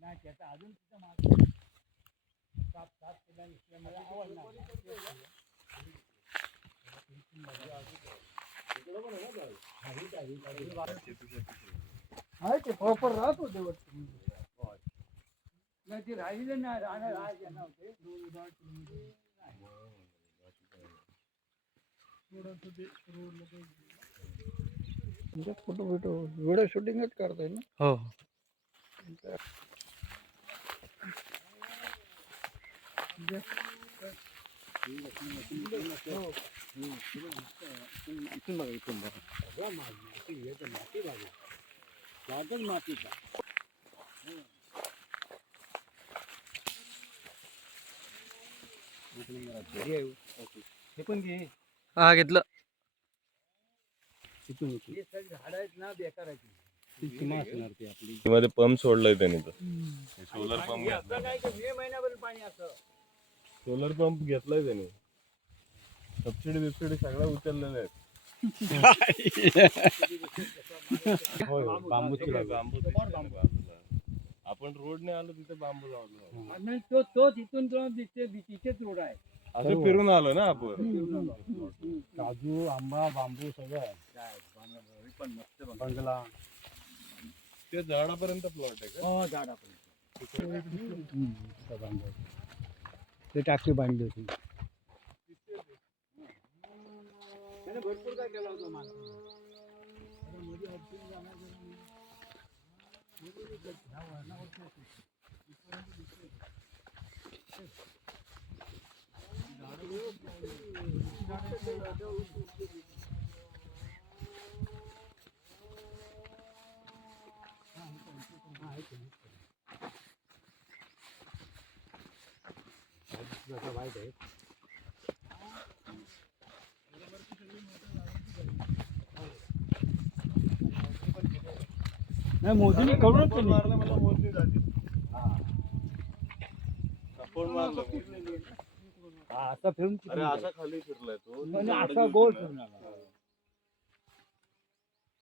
नाही त्याचा अजून तिथं मार्ग सात केला मला आवडणार आहे ते प्रॉपर राहत होते नाही ते राहिले नाही राहणार नव्हते फोटो व्हिडिओ शूटिंगच करताय ना हो हा घेतलं झाड आहेत ना बेकार आहेत मध्ये पंप सोडलाय त्याने सोलर पंप मे महिन्यापर्यंत पाणी असं सोलर पंप घेतलाय त्याने सबसिडी बिबसिडी सगळ्या उचललेल्या आहेत आपण रोडने आलो तिथे बांबू लावला तो तिथून तिथेच रोड आहे असं फिरून आलो ना आपण काजू आंबा बांबू सगळं पण मस्त बंगला ते झाडापर्यंत प्लॉट आहे का हो झाडापर्यंत ते टाकी बांधली होती त्याने भरपूर काय केला होता वाईट आहे नाही मोदीने करूनच मारलं मला मोदी झाली असा फिरून अरे असा खाली फिरलाय तो असा गोल फिरून आला